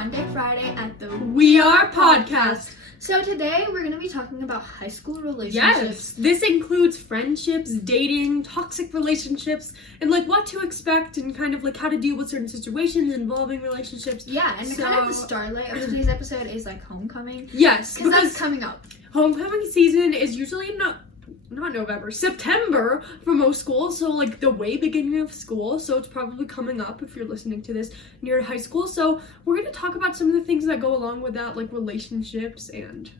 Funday Friday at the We Are podcast. So today we're going to be talking about high school relationships. Yes, this includes friendships, dating, toxic relationships, and like what to expect and kind of like how to deal with certain situations involving relationships. Yeah, and kind of the starlight of today's episode is like homecoming. Yes, because that's coming up. Homecoming season is usually not November, September for most schools, so like the way beginning of school, so it's probably coming up if you're listening to this near high school. So we're going to talk about some of the things that go along with that, like relationships, and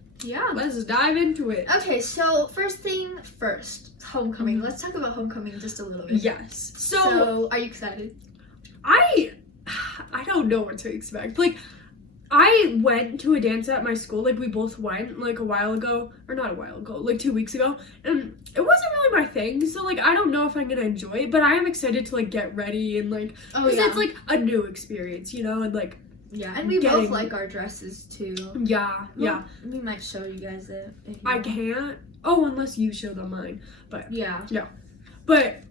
let's dive into it. Okay, so first thing first, homecoming. Mm-hmm. Let's talk about homecoming just a little bit. Yes. So are you excited? I don't know what to expect. Like, I went to a dance at my school, like we both went like a while ago, or not a while ago, like 2 weeks ago, and it wasn't really my thing, so like I don't know if I'm gonna enjoy it, but I am excited to like get ready and like, because it's like a new experience, you know, and like, and we both like our dresses too. Yeah. We might show you guys it. I can't, unless you show them mine, but yeah. But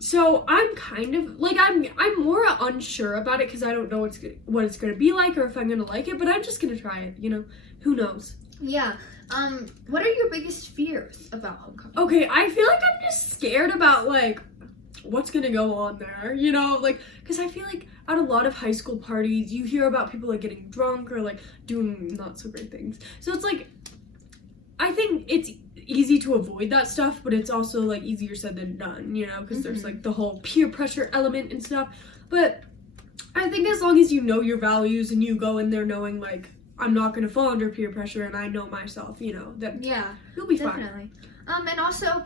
so I'm kind of like I'm more unsure about it because I don't know what it's gonna be like or if I'm gonna like it, but I'm just gonna try it, you know, who knows. Yeah. What are your biggest fears about homecoming? Okay, I feel like I'm just scared about like what's gonna go on there, you know, like because I feel like at a lot of high school parties you hear about people like getting drunk or like doing not so great things, so it's like I think it's easy to avoid that stuff, but it's also like easier said than done, you know, because there's like the whole peer pressure element and stuff. But I think as long as you know your values and you go in there knowing like I'm not gonna fall under peer pressure and I know myself, you know, that you'll be definitely fine. And also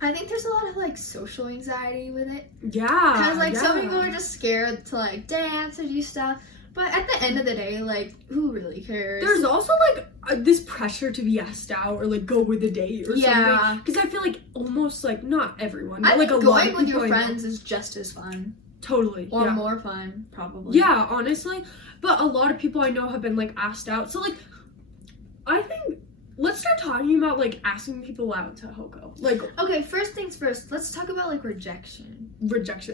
I think there's a lot of like social anxiety with it, because some people are just scared to like dance or do stuff. But at the end of the day, like, who really cares? There's also, like, this pressure to be asked out or, like, go with a date or something. Because I feel like almost, like, not everyone. But, like, a lot of going with your friends is just as fun. Totally. Or more fun, probably. Yeah, honestly. But a lot of people I know have been, like, asked out. So, like, I think, let's start talking about, like, asking people out to HOCO. Like, okay, first things first. Let's talk about, like, rejection.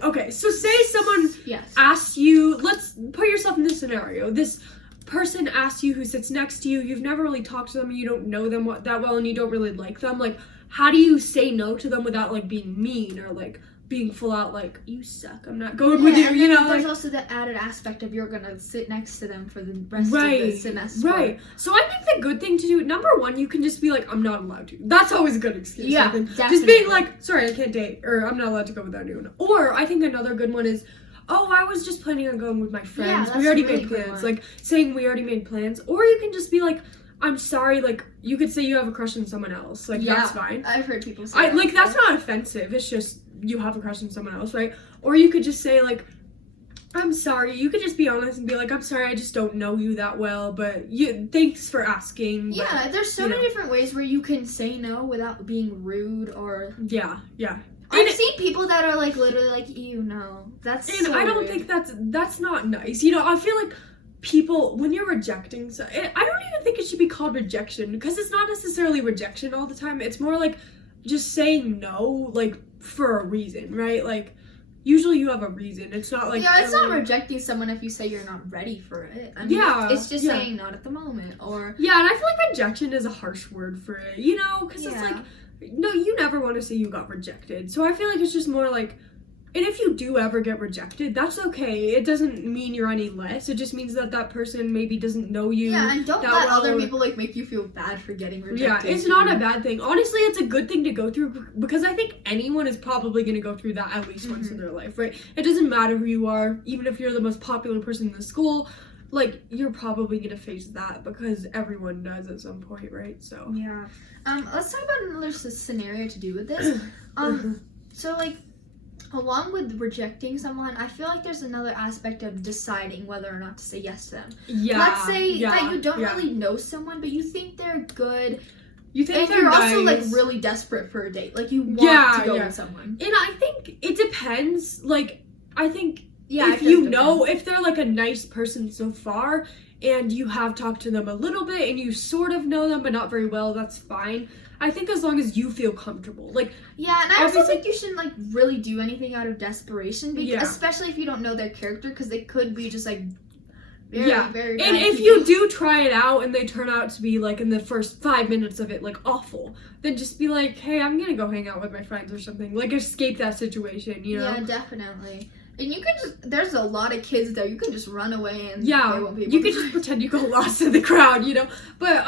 Okay, so say someone asks you, let's put yourself in this scenario. This person asks you who sits next to you, you've never really talked to them, you don't know them that well, and you don't really like them. Like, how do you say no to them without, like, being mean or, like, being full out, like, you suck, I'm not going with you, you know? There's like, also the added aspect of you're gonna sit next to them for the rest of the semester. Right. So I think the good thing to do, number one, you can just be like, I'm not allowed to. That's always a good excuse. Yeah, definitely. Just being like, sorry, I can't date, or I'm not allowed to go with anyone. Or I think another good one is, I was just planning on going with my friends. Yeah, we already made plans. Like, saying we already made plans. Or you can just be like, I'm sorry, like, you could say you have a crush on someone else. Like, that's fine. I've heard people say that. Like, that's not offensive. It's just, you have a crush on someone else, right? Or you could just say, like, I'm sorry. You could just be honest and be like, I'm sorry, I just don't know you that well, but thanks for asking. Yeah, there's so many different ways where you can say no without being rude or... Yeah. I've seen people that are, like, literally like, ew, no. That's so I don't rude. think that's not nice. You know, I feel like people, when you're rejecting, I don't even think it should be called rejection, because it's not necessarily rejection all the time. It's more like just saying no, like, for a reason, right? Like, usually you have a reason. It's not like... Yeah, it's not rejecting someone if you say you're not ready for it. I mean, it's just saying not at the moment, or... Yeah, and I feel like rejection is a harsh word for it, you know? Because it's like, no, you never want to say you got rejected. So I feel like it's just more like... And if you do ever get rejected, that's okay. It doesn't mean you're any less. It just means that person maybe doesn't know you. Yeah, and don't let other people, like, make you feel bad for getting rejected. Yeah, it's not a bad thing. Honestly, it's a good thing to go through, because I think anyone is probably going to go through that at least once in their life, right? It doesn't matter who you are. Even if you're the most popular person in the school, like, you're probably going to face that, because everyone does at some point, right? So yeah. Let's talk about another scenario to do with this. So, like, along with rejecting someone, I feel like there's another aspect of deciding whether or not to say yes to them. Yeah. Let's say that you don't really know someone, but you think they're good. You think they're also, like, really desperate for a date. Like, you want to go with someone. And I think it depends. Like, I think if you know, if they're, like, a nice person so far, and you have talked to them a little bit, and you sort of know them, but not very well, that's fine. I think as long as you feel comfortable. Like, yeah, and I also think you shouldn't, like, really do anything out of desperation, especially if you don't know their character, because they could be just, like, very, Yeah. very bad And if people. you do try it out and they turn out to be like in the first 5 minutes of it like awful, then just be like, hey, I'm gonna go hang out with my friends or something. Like escape that situation, you know? Yeah, definitely. And you can just, there's a lot of kids there, you can just run away and Yeah, they won't be able you to could just pretend you got lost in the crowd, you know? But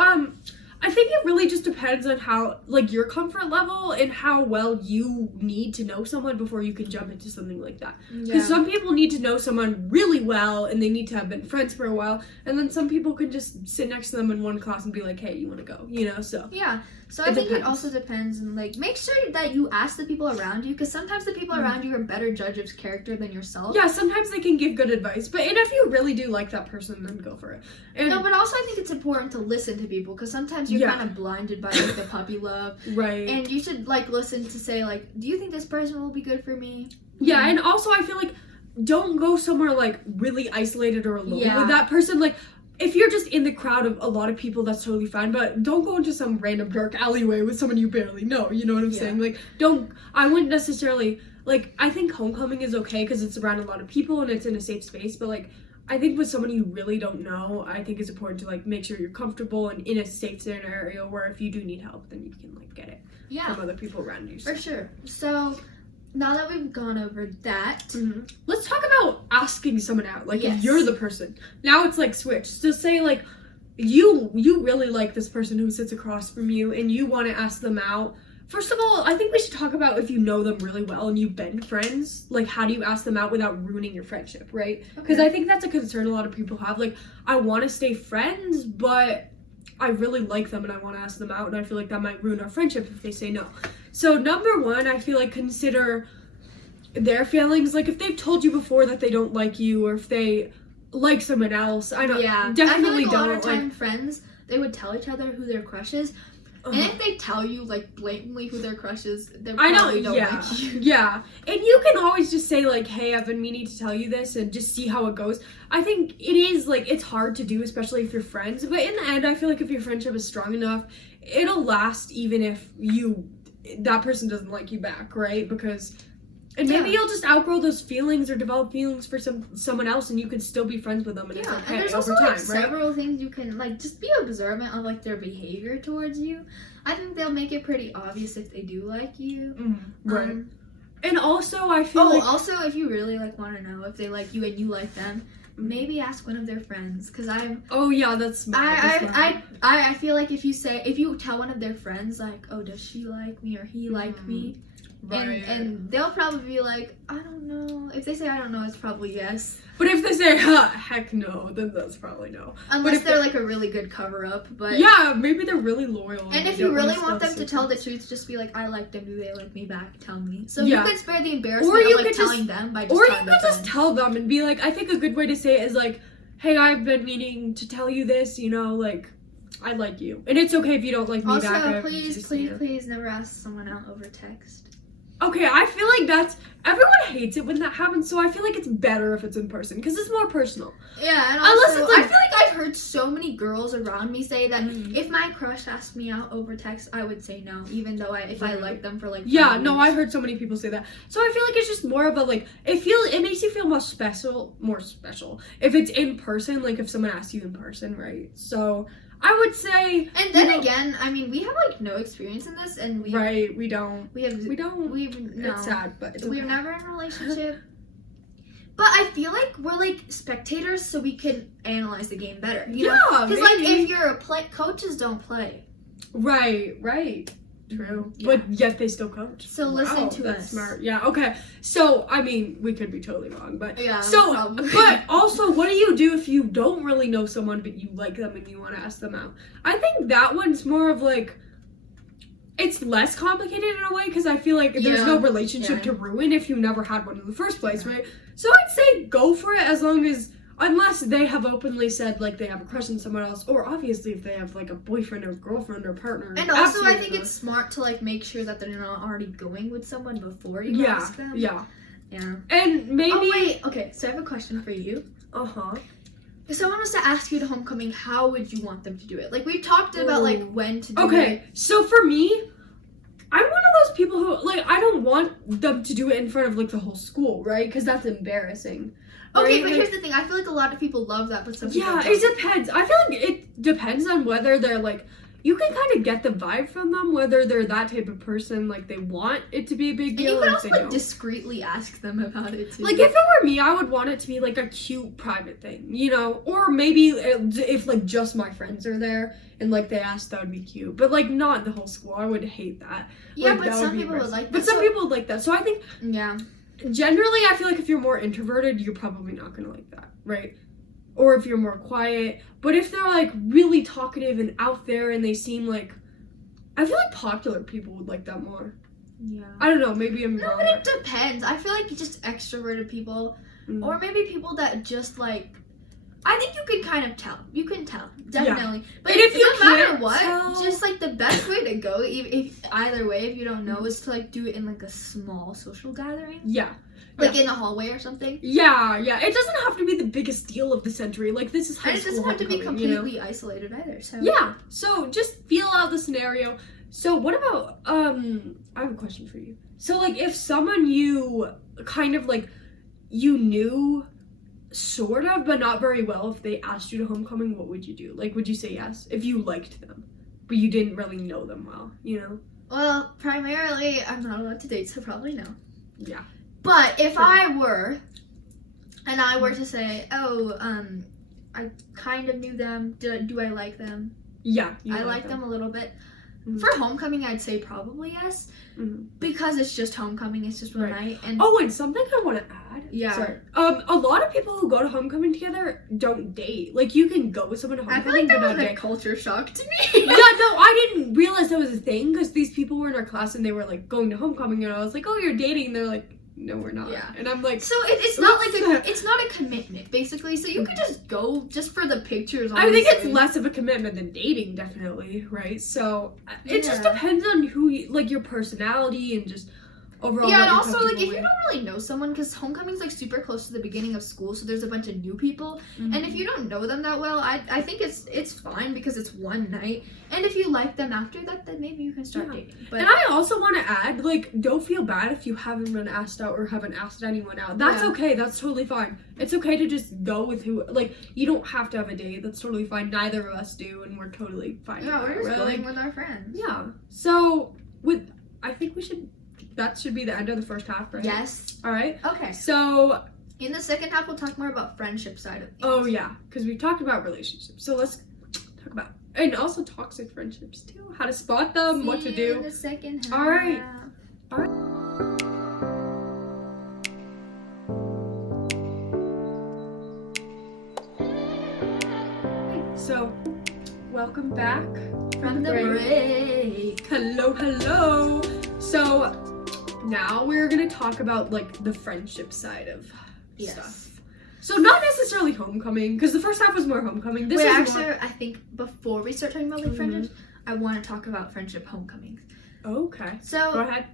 I think it really just depends on how, like, your comfort level and how well you need to know someone before you can jump into something like that. Because some people need to know someone really well and they need to have been friends for a while, and then some people can just sit next to them in one class and be like, hey, you want to go, you know? So yeah, so I think it also depends, and like make sure that you ask the people around you, because sometimes the people around you are better judge of character than yourself. Yeah, sometimes they can give good advice, but and if you really do like that person, then go for it. And No, but also I think it's important to listen to people, because sometimes you're kind of blinded by like the puppy love, right? And you should like listen to say like, do you think this person will be good for me? Yeah, and also I feel like don't go somewhere like really isolated or alone with that person. Like if you're just in the crowd of a lot of people, that's totally fine, but don't go into some random dark alleyway with someone you barely know, you know what I'm saying? Like I wouldn't necessarily, like, I think homecoming is okay because it's around a lot of people and it's in a safe space, but like I think with someone you really don't know, I think it's important to like make sure you're comfortable and in a safe scenario where if you do need help, then you can like get it from other people around you. For sure. So now that we've gone over that, let's talk about asking someone out. Like if you're the person, now it's like switch. So say like you really like this person who sits across from you and you want to ask them out. First of all, I think we should talk about if you know them really well and you've been friends, like how do you ask them out without ruining your friendship, right? Because I think that's a concern a lot of people have. Like, I want to stay friends, but I really like them and I want to ask them out, and I feel like that might ruin our friendship if they say no. So number one, I feel like consider their feelings. Like if they've told you before that they don't like you, or if they like someone else, I don't. Yeah, definitely I feel like a lot don't. of time friends, they would tell each other who their crush is. And if they tell you like blatantly who their crush is, they probably don't like you. Yeah. And you can always just say like, hey, I've been meaning to tell you this, and just see how it goes. I think it is like, it's hard to do, especially if you're friends, but in the end, I feel like if your friendship is strong enough, it'll last even if that person doesn't like you back, right? Because and maybe you'll just outgrow those feelings or develop feelings for someone else, and you can still be friends with them, and it's okay and there's over also time, like several things you can like just be observant of, like their behavior towards you. I think they'll make it pretty obvious if they do like you. Right. And also I feel like also if you really like want to know if they like you and you like them, maybe ask one of their friends, because that's smart. I feel like if you tell one of their friends like, oh, does she like me or he like me, and they'll probably be like, I don't know. If they say I don't know, it's probably yes. But if they say heck no, then that's probably no. Unless they're like a really good cover up, but yeah, maybe they're really loyal. And if you really want them to tell the truth, just be like, I like them. Do they like me back? Tell me. So you could spare the embarrassment of like telling them by just telling them. Or you could just tell them and be like, I think a good way to say it is like, hey, I've been meaning to tell you this, you know, like, I like you. And it's okay if you don't like me back. Also, please never ask someone out over text. Okay, I feel like everyone hates it when that happens, so I feel like it's better if it's in person, because it's more personal. Yeah, and also, I feel like I've heard so many girls around me say that if my crush asked me out over text, I would say no, even though if I like them for like 5 years. I heard so many people say that. So I feel like it's just more of a like, it makes you feel more special if it's in person, like if someone asks you in person, right? So I would say, and then again, I mean, we have like no experience in this, and we don't. It's sad, but we're never in a relationship. But I feel like we're like spectators, so we can analyze the game better. You know, because like if you're coaches don't play. Right. True. Yeah. But yet they still coach. So listen to that's us. Smart. Yeah, okay. So, I mean, we could be totally wrong, but probably. But also, what do you do if you don't really know someone but you like them and you want to ask them out? I think that one's more of like, it's less complicated in a way, because I feel like there's no relationship to ruin if you never had one in the first place, right? So I'd say go for it unless they have openly said like they have a crush on someone else, or obviously if they have like a boyfriend or girlfriend or partner. And also I think it's smart to like make sure that they're not already going with someone before you ask them. Yeah. And maybe okay, so I have a question for you. If someone was to ask you to homecoming, how would you want them to do it? Like, we talked about, like, when to do it. Okay, so for me, I'm one of those people who, like, I don't want them to do it in front of, like, the whole school, right? Because that's embarrassing. Okay, right? but Like, here's the thing. I feel like a lot of people love that, but some people yeah, don't. it depends. I feel like it depends on whether they're like, you can kind of get the vibe from them, whether they're that type of person, like they want it to be a big And deal. you can or also if they like don't. discreetly ask them about it too. Like if it were me, I would want it to be like a cute private thing, you know, or maybe if like just my friends are there and like they ask, that would be cute, but like not the whole school. I would hate that. Yeah, Like, but that some be people would aggressive. like that. But some people would like that. So I think Yeah. generally, I feel like if you're more introverted, you're probably not gonna like that, right? Or if you're more quiet. But if they're like really talkative and out there and they seem like, I feel like popular people would like that more. Yeah. I don't know, maybe I'm No, wrong. but it depends. I feel like just extroverted people, or maybe people that just like, I think you can kind of tell. You can tell, definitely. But And if you no matter can't what, tell- just like the best way to go, if either way, if you don't know, is to like do it in like a small social gathering, Yeah. like in a hallway or something. Yeah. It doesn't have to be the biggest deal of the century. Like, this is high And it school doesn't have to be homecoming, you know? completely isolated either. So Yeah. So just feel out the scenario. So what about I have a question for you. So like if someone you kind of like you knew sort of but not very well, if they asked you to homecoming, what would you do? Like would you say yes if you liked them but you didn't really know them well, you know? Well, primarily, I'm not allowed to date, so probably no. Yeah. But if Sure. I were, and I were to say, oh, I kind of knew them. Do I like them? Yeah. I like them a little bit. Mhm. For homecoming, I'd say probably yes, Mhm. because it's just homecoming. It's just one Right. night. And Oh, and something I want to add. Yeah. Sorry. A lot of people who go to homecoming together don't date. Like you can go with someone to I feel homecoming like that but was not a date. culture shock to me. Yeah, no, I didn't realize that was a thing because these people were in our class and they were like going to homecoming and I was like, oh, you're dating. And they're like, no, we're not. Yeah. And I'm like, So it's not like it's not a commitment, basically. So you could just go just for the pictures. I think it's honestly. less of a commitment than dating, definitely, right? So it just Yeah. depends on who, like your personality and just overall. Yeah, what and you're also like comfortable if you with. don't really know someone, because homecoming's like super close to the beginning of school, so there's a bunch of new people, and if you don't know them that well, I think it's fine because it's one night, and if you like them after that, then maybe you can start Yeah. dating. But And I also want to add, like, don't feel bad if you haven't been asked out or haven't asked anyone out. That's Yeah. okay. That's totally fine. It's okay to just go with who, like, you don't have to have a date. That's totally fine. Neither of us do, and we're totally fine yeah, with we're that. just We're going like, with our friends. yeah. So, I think that should be the end of the first half, right? Yes. All right. Okay. So, In the second half, we'll talk more about friendship side of things. oh yeah, because we've talked about relationships. So let's talk about, and also toxic friendships too. How to spot them, what to See you in do. the second half. All right. So, welcome back From the break. Hello. So, now we're gonna talk about like the friendship side of Yes. stuff. So not necessarily homecoming, because the first half was more homecoming. This Wait, is actually, more... I think before we start talking about like friendships, I want to talk about friendship homecomings. Okay. Go So ahead.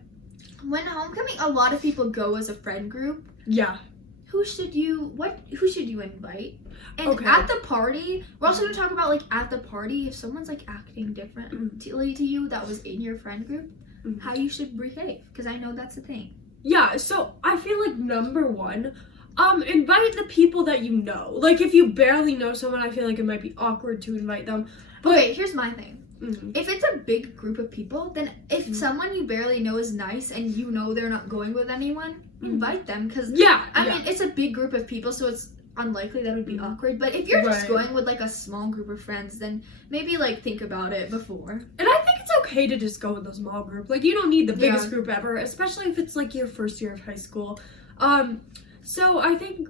when homecoming, a lot of people go as a friend group. Yeah. Who should you invite? And Okay. at the party, we're also gonna talk about like at the party, if someone's like acting differently to you that was in your friend group, Mhm. how you should behave, because I know that's a thing. Yeah, so I feel like number one, invite the people that you know. Like if you barely know someone, I feel like it might be awkward to invite them. But Okay, here's my thing. Mhm. If it's a big group of people, then if someone you barely know is nice and you know they're not going with anyone, invite them, because yeah, I yeah. mean, it's a big group of people, so it's unlikely that would be awkward. But if you're just Right. going with like a small group of friends, then maybe like think about it before. And I think it's okay to just go with a small group. Like you don't need the biggest Yeah. group ever, especially if it's like your first year of high school. So I think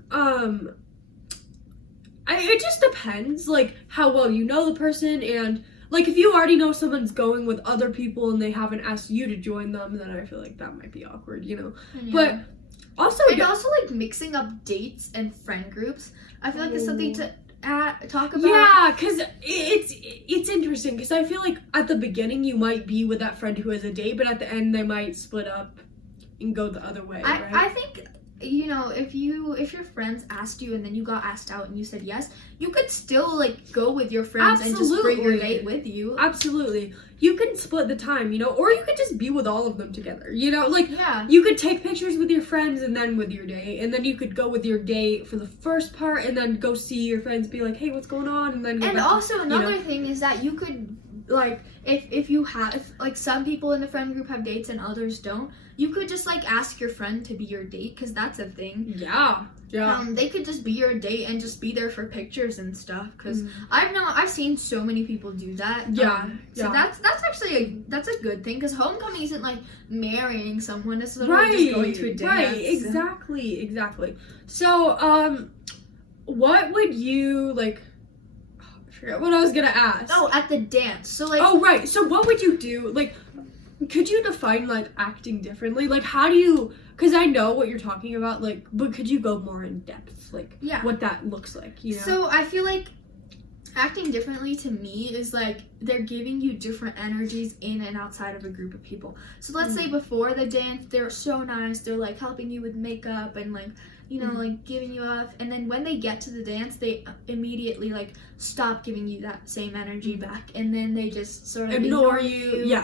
it just depends like how well you know the person, and like if you already know someone's going with other people and they haven't asked you to join them, then I feel like that might be awkward, you know. But also and also like mixing up dates and friend groups, I feel like it's something to talk about. yeah, because it's interesting because I feel like at the beginning you might be with that friend who has a date, but at the end they might split up and go the other way, right? I think you know, if your friends asked you and then you got asked out and you said yes, you could still like go with your friends and just bring your date with you. Absolutely. You can split the time, you know, or you could just be with all of them together, you know, like Yeah. you could take pictures with your friends and then with your date, and then you could go with your date for the first part and then go see your friends, be like, hey, what's going on, and then go And back also to, another thing is that you could, like, if you have, like, some people in the friend group have dates and others don't, you could just like ask your friend to be your date, because that's a thing. Yeah. They could just be your date and just be there for pictures and stuff, because I've seen so many people do that. So that's actually that's a good thing, because homecoming isn't like marrying someone, it's literally just going to a dance. Right, exactly. So what would you like, I forgot what I was gonna ask. Oh, at the dance. So like, oh right, so what would you do, like, could you define like acting differently? Like, how do you, because I know what you're talking about, like, but could you go more in depth, like, what that looks like, you know? So I feel like acting differently to me is like they're giving you different energies in and outside of a group of people. So let's say before the dance, they're so nice, they're like helping you with makeup and like, you know, like giving you up, and then when they get to the dance, they immediately like stop giving you that same energy back, and then they just sort of ignore you.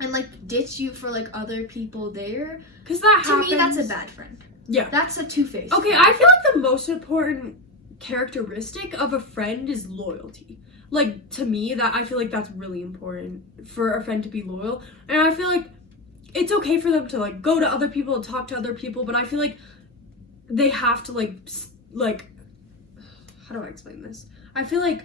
And like ditch you for like other people there. Because that to me, that's a bad friend. Yeah, that's a two-faced. Okay, friend. I feel like the most important characteristic of a friend is loyalty. Like, to me, that I feel like that's really important for a friend to be loyal, and I feel like it's okay for them to like go to other people and talk to other people, but I feel like they have to like how do I explain this? I feel like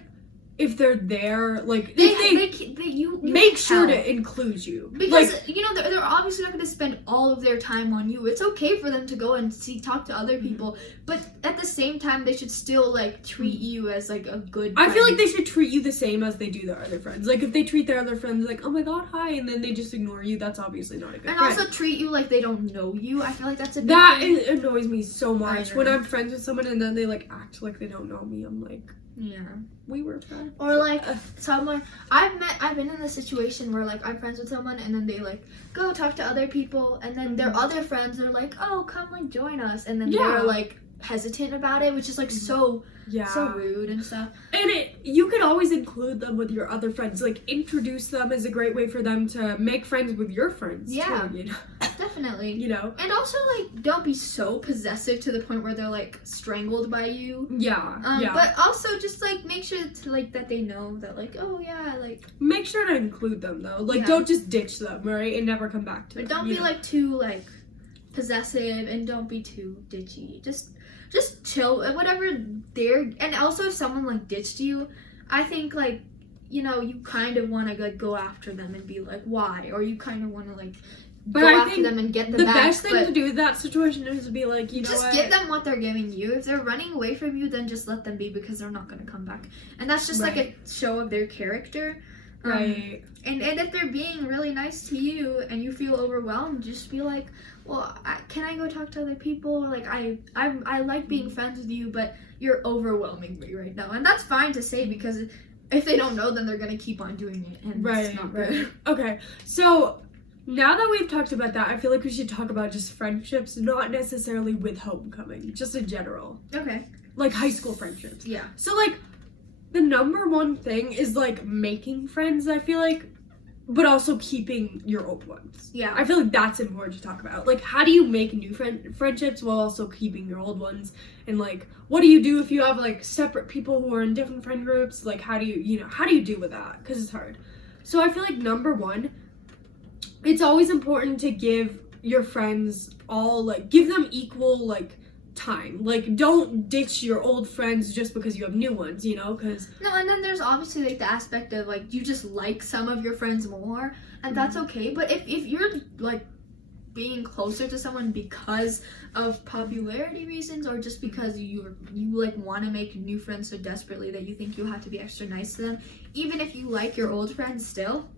if they're there, like you make sure to include you, because like, you know they're obviously not going to spend all of their time on you. It's okay for them to go and talk to other people, but at the same time they should still like treat you as like a good friend. I feel like they should treat you the same as they do their other friends. Like, if they treat their other friends like, oh my god, hi, and then they just ignore you, that's obviously not a good friend. And also treat you like they don't know you. I feel like that's a big that thing. It annoys me so much when I'm friends with someone and then they like act like they don't know me. I'm like, yeah, we were friends. Or like someone I've been in a situation where like I'm friends with someone and then they like go talk to other people, and then their other friends are like, oh, come like join us, and then they're like hesitant about it, which is like so rude and stuff. And you could always include them with your other friends. Like, introduce them is a great way for them to make friends with your friends too, you know? Definitely. You know? And also, like, don't be so possessive to the point where they're, like, strangled by you. But also just, like, make sure to, like, that they know that, like, oh, yeah, like... Make sure to include them, though. Like, don't just ditch them, right? And never come back to them. But don't be, like, too, like, possessive, and don't be too ditchy. Just chill, whatever they're... And also, if someone, like, ditched you, I think, like, you know, you kind of want to, like, go after them and be like, why? Or you kind of want to, like... But go I after think them and get them the back, best thing to do with that situation is to be like, you know just what? give them what they're giving you. If they're running away from you, then just let them be, because they're not going to come back. And that's just like a show of their character. Right. And if they're being really nice to you and you feel overwhelmed, just be like, well, can I go talk to other people? Like, I like being friends with you, but you're overwhelming me right now. And that's fine to say, because if they don't know, then they're going to keep on doing it. And it's not good. Okay, so... Now that we've talked about that, I feel like we should talk about just friendships, not necessarily with homecoming, just in general. Okay. Like high school friendships. Yeah. So, like, the number one thing is, like, making friends, I feel like, but also keeping your old ones. Yeah. I feel like that's important to talk about. Like, how do you make new friendships while also keeping your old ones? And, like, what do you do if you have, like, separate people who are in different friend groups? Like, how do you deal with that? Because it's hard. So, I feel like number one, it's always important to give your friends give them equal, like, time. Like, don't ditch your old friends just because you have new ones, you know, because... No, and then there's obviously, like, the aspect of, like, you just like some of your friends more, and that's okay. But if you're, like, being closer to someone because of popularity reasons, or just because you like, want to make new friends so desperately that you think you have to be extra nice to them, even if you like your old friends still...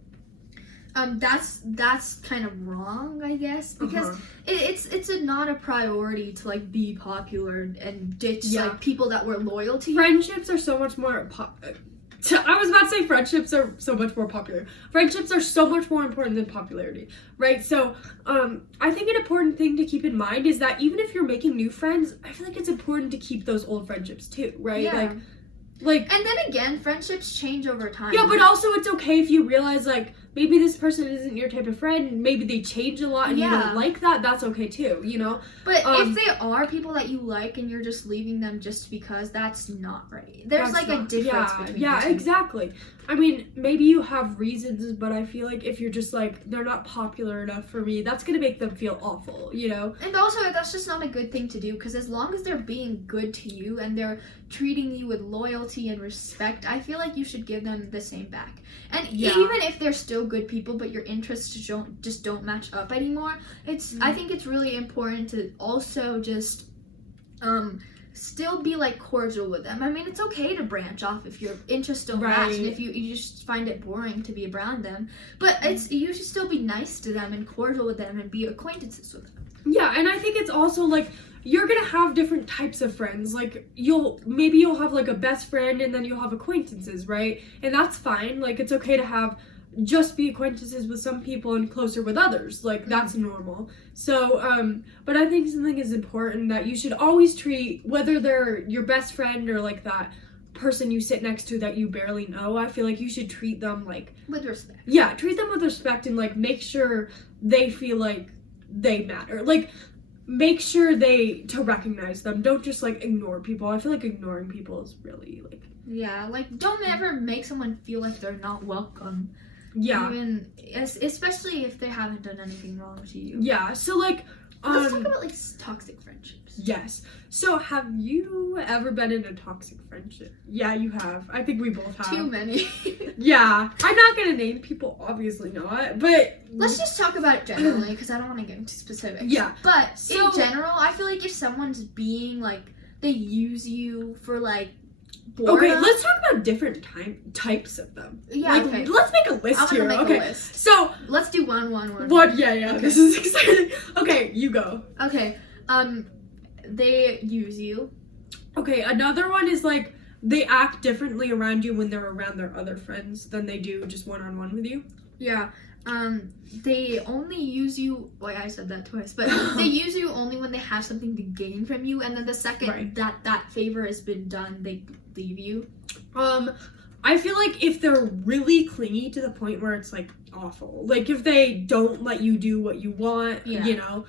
that's kind of wrong, I guess, because it's not a priority to, like, be popular and ditch like people that were loyal to you. Friendships are so much more I was about to say friendships are so much more popular. Friendships are so much more important than popularity, right? So, I think an important thing to keep in mind is that even if you're making new friends, I feel like it's important to keep those old friendships too, right? Yeah. Like, and then again, friendships change over time. yeah, but also it's okay if you realize, like, maybe this person isn't your type of friend, maybe they change a lot and you don't like that, that's okay too, you know? But if they are people that you like and you're just leaving them just because, that's not right. There's like a difference between exactly. I mean, maybe you have reasons, but I feel like if you're just like, they're not popular enough for me, that's gonna make them feel awful, you know? And also, that's just not a good thing to do, because as long as they're being good to you and they're treating you with loyalty and respect, I feel like you should give them the same back. And even if they're still good people, but your interests don't match up anymore, I think it's really important to also just still be like cordial with them. I mean, it's okay to branch off if your interests don't match and if you just find it boring to be around them, but you should still be nice to them and cordial with them and be acquaintances with them. Yeah, and I think it's also like, you're gonna have different types of friends. Like, you'll have like a best friend and then you'll have acquaintances, right? And that's fine. Like, it's okay to just be acquaintances with some people and closer with others. Like, that's normal. So, but I think something is important that you should always treat, whether they're your best friend or like that person you sit next to that you barely know, I feel like you should treat them like with respect. Yeah, treat them with respect and like make sure they feel like they matter. Like, make sure to recognize them. Don't just like ignore people. I feel like ignoring people is really like, yeah, like, don't ever make someone feel like they're not welcome. Yeah. Even especially if they haven't done anything wrong to you. Yeah. So like, let's talk about like toxic friendships. Yes. So have you ever been in a toxic friendship? Yeah, you have. I think we both have. Too many. Yeah. I'm not gonna name people, obviously not, but let's just talk about it generally, because I don't want to get into specifics. Yeah. But in general, I feel like if someone's being like, they use you for like boredom. Okay, let's talk about different types of them. Yeah, like, okay. Let's make a list here. Make okay. a list. So let's do one. Yeah. Okay. This is exciting. Okay, you go. Okay. They use you. Okay, another one is like, they act differently around you when they're around their other friends than they do just one-on-one with you. Yeah. They only use you, well, I said that twice, but they use you only when they have something to gain from you, and then the second that favor has been done, they leave you. I feel like if they're really clingy to the point where it's like awful, like if they don't let you do what you want, you know,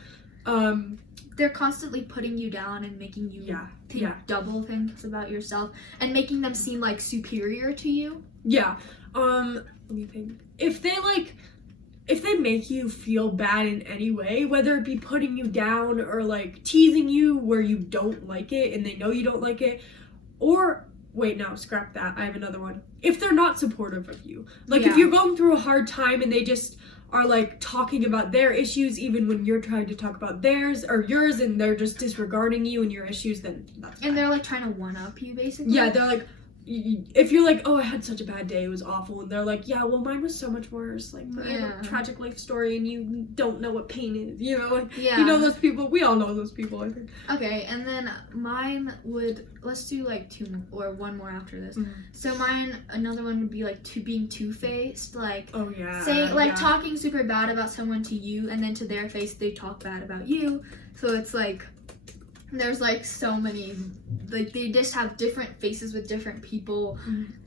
they're constantly putting you down and making you think double things about yourself and making them seem like superior to you. Yeah. Let me think. If they make you feel bad in any way, whether it be putting you down or like teasing you where you don't like it and they know you don't like it, or wait, no, scrap that. I have another one. If they're not supportive of you, like if you're going through a hard time and they just are like talking about their issues even when you're trying to talk about theirs or yours, and they're just disregarding you and your issues, then that's fine. And they're like trying to one up you, basically. Yeah, they're like, if you're like, oh, I had such a bad day, it was awful, and they're like, yeah, well, mine was so much worse, like, I have a tragic life story and you don't know what pain is, you know, like, you know those people, we all know those people, I think. Okay, and then mine let's do like two or one more after this. So another one would be like being two-faced, like, saying, like, talking super bad about someone to you, and then to their face, they talk bad about you, so it's like, there's like so many, like they just have different faces with different people,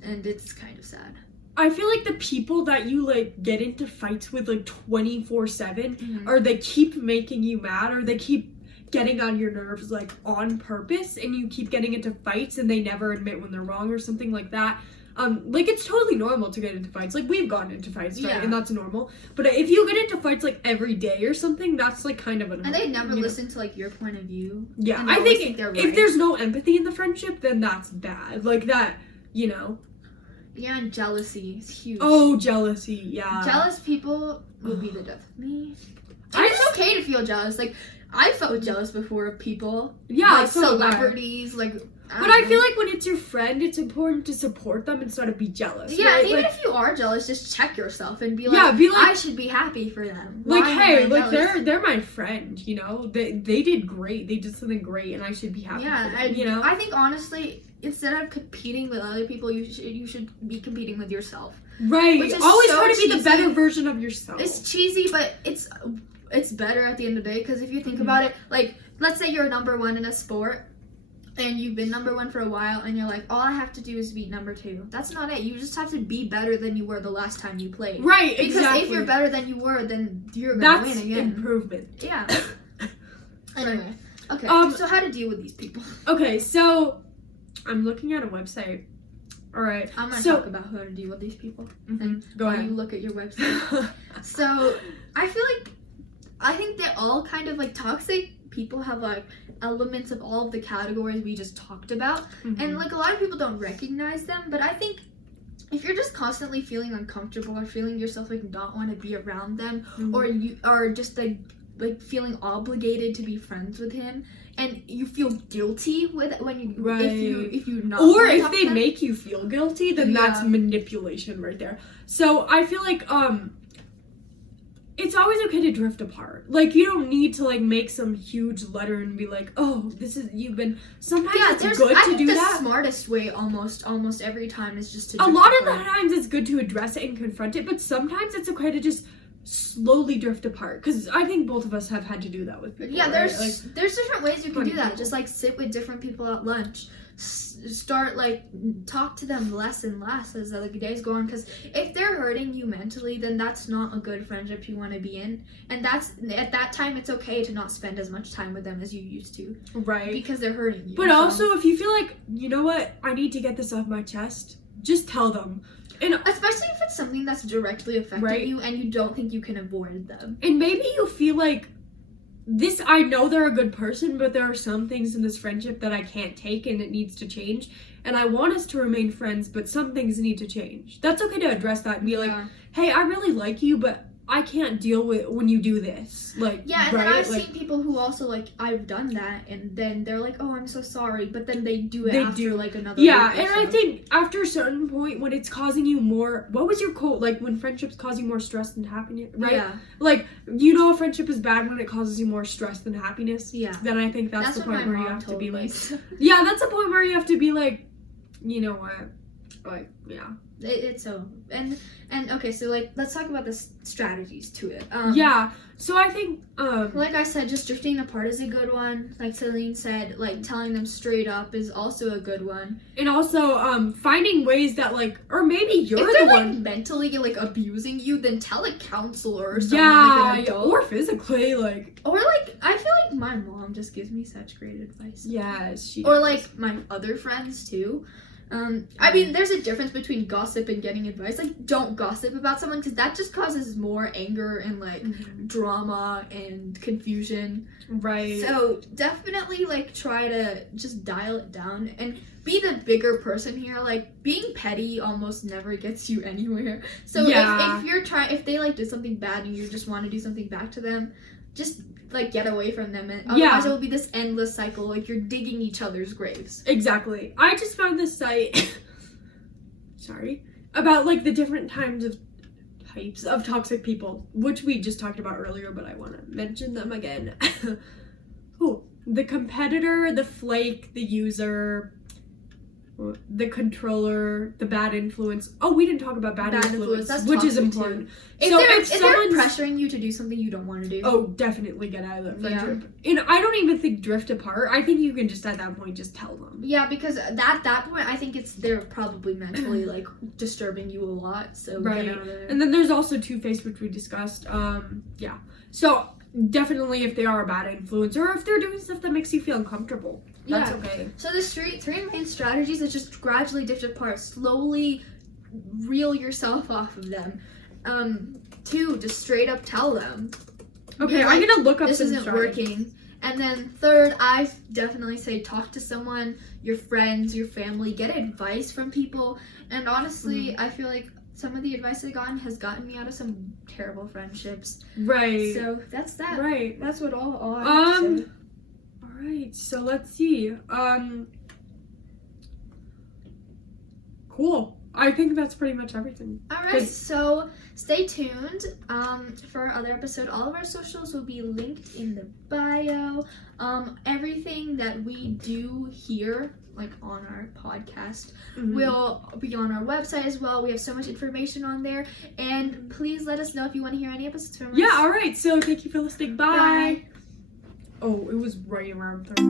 and it's kind of sad. I feel like the people that you like get into fights with like 24/7, or they keep making you mad, or they keep getting on your nerves like on purpose, and you keep getting into fights and they never admit when they're wrong or something like that. Like, it's totally normal to get into fights. Like, we've gotten into fights, right? And that's normal. But if you get into fights, like, every day or something, that's, like, kind of annoying. And they never listen to, like, your point of view. Yeah, I think if there's no empathy in the friendship, then that's bad. Like, that, you know? Yeah, and jealousy is huge. Oh, jealousy, yeah. Jealous people will be the death of me. It's okay to feel jealous. Like, I felt jealous before of people. Yeah, like, celebrities, like... But I feel like when it's your friend, it's important to support them instead of be jealous. Yeah, right? even like, if you are jealous, just check yourself and be like, I should be happy for them. Like, hey, like they're my friend, you know? They did great. They did something great, and I should be happy for them, you know? I think honestly, instead of competing with other people, you should be competing with yourself. Right. Which is Always so try to be cheesy. the better version of yourself. It's cheesy, but it's better at the end of the day, because if you think about it, like, let's say you're number 1 in a sport and you've been number 1 for a while and you're like, all I have to do is beat number 2. That's not it. You just have to be better than you were the last time you played. Right, because exactly. if you're better than you were, then you're gonna That's win again. improvement. Yeah. Anyway, okay, so how to deal with these people. Okay, so I'm looking at a website. All right. I'm going to talk about how to deal with these people. And go ahead. You look at your website. So, I think they're all kind of, like, toxic people have, like, elements of all of the categories we just talked about. And, like, a lot of people don't recognize them. But I think if you're just constantly feeling uncomfortable or feeling yourself, like, not want to be around them, or you are just, like feeling obligated to be friends with him, and you feel guilty with when you if you not, or if they make you feel guilty, then that's manipulation right there. So I feel like it's always okay to drift apart. Like, you don't need to, like, make some huge letter and be like, oh, this is, you've been, sometimes it's good to do that. The smartest way almost every time is just to a lot of the times it's good to address it and confront it, but sometimes it's okay to just slowly drift apart, because I think both of us have had to do that with people. Yeah, there's different ways you can do that. people. Just, like, sit with different people at lunch, start, like, talk to them less and less as the days go on, because if they're hurting you mentally, then that's not a good friendship you want to be in, and that's, at that time, it's okay to not spend as much time with them as you used to, right, because they're hurting you. But also, if you feel like, you know what, I need to get this off my chest, just tell them. And especially if it's something that's directly affecting you and you don't think you can avoid them. And maybe you feel like, this, I know they're a good person, but there are some things in this friendship that I can't take and it needs to change. And I want us to remain friends, but some things need to change. That's okay to address that and be like, hey, I really like you, but I can't deal with when you do this. Like, yeah, and then I've seen people who also, like, I've done that, and then they're like, oh, I'm so sorry, but then they do it after like another week or and so. I think after a certain point, when it's causing you more, what was your quote, like, when friendships cause you more stress than happiness, right? Yeah. Like, you know a friendship is bad when it causes you more stress than happiness. Yeah. Then I think that's the what point my where you mom have to told be me. like, yeah, that's the point where you have to be like, you know what, like, yeah. It's so, and okay, so, like, let's talk about the strategies to it. Yeah, so I think, like I said, just drifting apart is a good one. Like Celine said, like, telling them straight up is also a good one. And also, finding ways that, like, or maybe you're if they're, the like, one mentally, like, abusing you, then tell a counselor or something. Yeah, or physically, like. Or, like, I feel like my mom just gives me such great advice. Yeah, she Or, does. like, my other friends, too. I mean, there's a difference between gossip and getting advice. Like, don't gossip about someone, because that just causes more anger and, like, drama and confusion. Right. So, definitely, like, try to just dial it down and be the bigger person here. Like, being petty almost never gets you anywhere. So, if they, like, did something bad and you just want to do something back to them, just, like, get away from them, and otherwise it will be this endless cycle, like, you're digging each other's graves. Exactly. I just found this site about, like, the different types of toxic people, which we just talked about earlier, but I want to mention them again. The competitor, the flake, the user, the controller, the bad influence. Oh, we didn't talk about bad influence, that's which is toxic important. Too. If they're pressuring you to do something you don't want to do, oh, definitely get out of that friendship. And I don't even think drift apart. I think you can just at that point just tell them. Yeah, because at that point, I think they're probably mentally, like, disturbing you a lot. So right. Get out of there. And then there's also two-faced, which we discussed. Yeah. So definitely, if they are a bad influence, or if they're doing stuff that makes you feel uncomfortable, that's okay. So the three main strategies is just gradually drift apart, slowly reel yourself off of them. 2, just straight up tell them. Okay, I'm gonna look up this some isn't working. And then 3rd, I definitely say talk to someone, your friends, your family, get advice from people. And honestly, I feel like some of the advice I've gotten has gotten me out of some terrible friendships. Right. So that's that. Right. That's what all I have to say. Alright, so let's see. Cool. I think that's pretty much everything. All right, so stay tuned for our other episode. All of our socials will be linked in the bio. Everything that we do here, like on our podcast, will be on our website as well. We have so much information on there. And please let us know if you want to hear any episodes from us. Yeah, all right. So thank you for listening. Bye. Bye. Oh, it was right around 30.